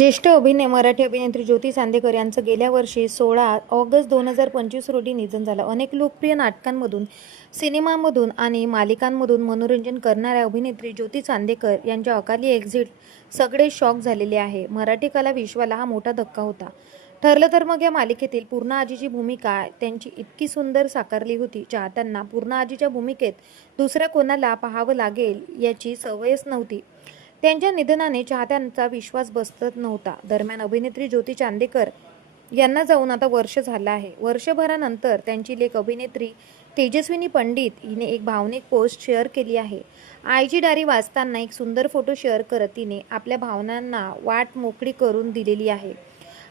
मराठी अभिनेत्री ज्योती चांदेकर यांचं गेल्या वर्षी 16 ऑगस्ट 2025 रोजी निधन झालं. अनेक लोकप्रिय नाटकांमधून, सिनेमांमधून आणि मालिकांमधून मनोरंजन करणाऱ्या अभिनेत्री ज्योती चांदेकर यांच्या अकाली एक्झिट सगळे शॉक झालेले आहे. मराठी कला विश्वाला हा मोठा धक्का होता. ठरलं तर मग या मालिकेतील पूर्णा आजीची भूमिका त्यांची इतकी सुंदर साकारली होती. चाहत्यांना पूर्णा आजीच्या भूमिकेत दुसऱ्या कोणाला पाहावं लागेल याची सवयच नव्हती. त्यांच्या निधनाने चाहत्यांचा विश्वास बसत नव्हता. दरम्यान अभिनेत्री ज्योती चांदेकर यांना जाऊन आता वर्ष झालं आहे. वर्षभरानंतर त्यांची लेक अभिनेत्री तेजस्विनी पंडित हिने एक भावनिक पोस्ट शेअर केली आहे. आईची डायरी वाचताना एक सुंदर फोटो शेअर करत तिने आपल्या भावनांना वाट मोकळी करून दिलेली आहे.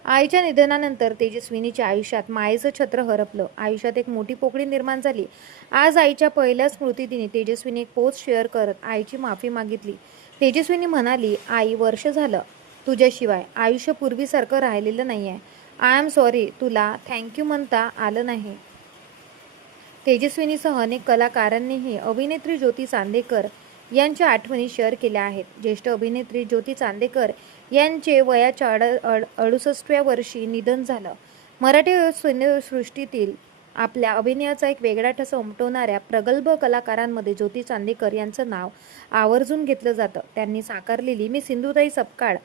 आईच्या निधनानंतर तेजस्विनीच्या आयुष्यात मायेचं छत्र हरपलं. आयुष्यात एक मोठी पोकळी निर्माण झाली. आज आईच्या पहिल्या स्मृतिदिनी तेजस्विनी एक पोस्ट शेअर करत आईची माफी मागितली. तेजस्विनी म्हणाली, आई, वर्ष झालं तुझ्याशिवाय आयुष्य पूर्वीसारखं राहिलेलं नाही आहे. आय एम सॉरी, तुला थँक्यू म्हणता आलं नाही. तेजस्विनीसह अनेक कलाकारांनीही अभिनेत्री ज्योती चांदेकर यांच्या आठवणी शेअर केल्या आहेत. ज्येष्ठ अभिनेत्री ज्योती चांदेकर यांचे वयाच्या 68व्या वर्षी निधन झालं. मराठी सिनेसृष्टीतील आपल्या अभिनयाचा एक वेगळा ठसा उमटवणाऱ्या प्रगल्भ कलाकारांमध्ये ज्योती चांदेकर यांचं नाव आवर्जून घेतलं जातं. त्यांनी साकारलेली मी सिंधुताई सपकाळ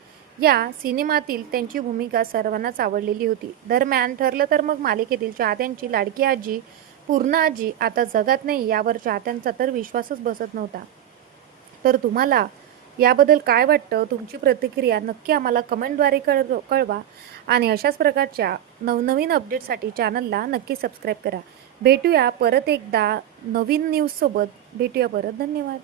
या सिनेमातील त्यांची भूमिका सर्वांनाच आवडलेली होती. दरम्यान ठरलं तर मग मालिकेतील चाहत्यांची लाडकी आजी पूर्णा आजी आता जगात नाही यावर चाहत्यांचा तर विश्वासच बसत नव्हता. तर तुम्हाला याबद्दल काय वाटतं? तुमची प्रतिक्रिया नक्की आम्हाला कमेंटद्वारे कळवा आणि अशाच प्रकारच्या नवनवीन अपडेटसाठी चॅनलला नक्की सबस्क्राईब करा. भेटूया परत एकदा नवीन न्यूजसोबत. भेटूया परत. धन्यवाद.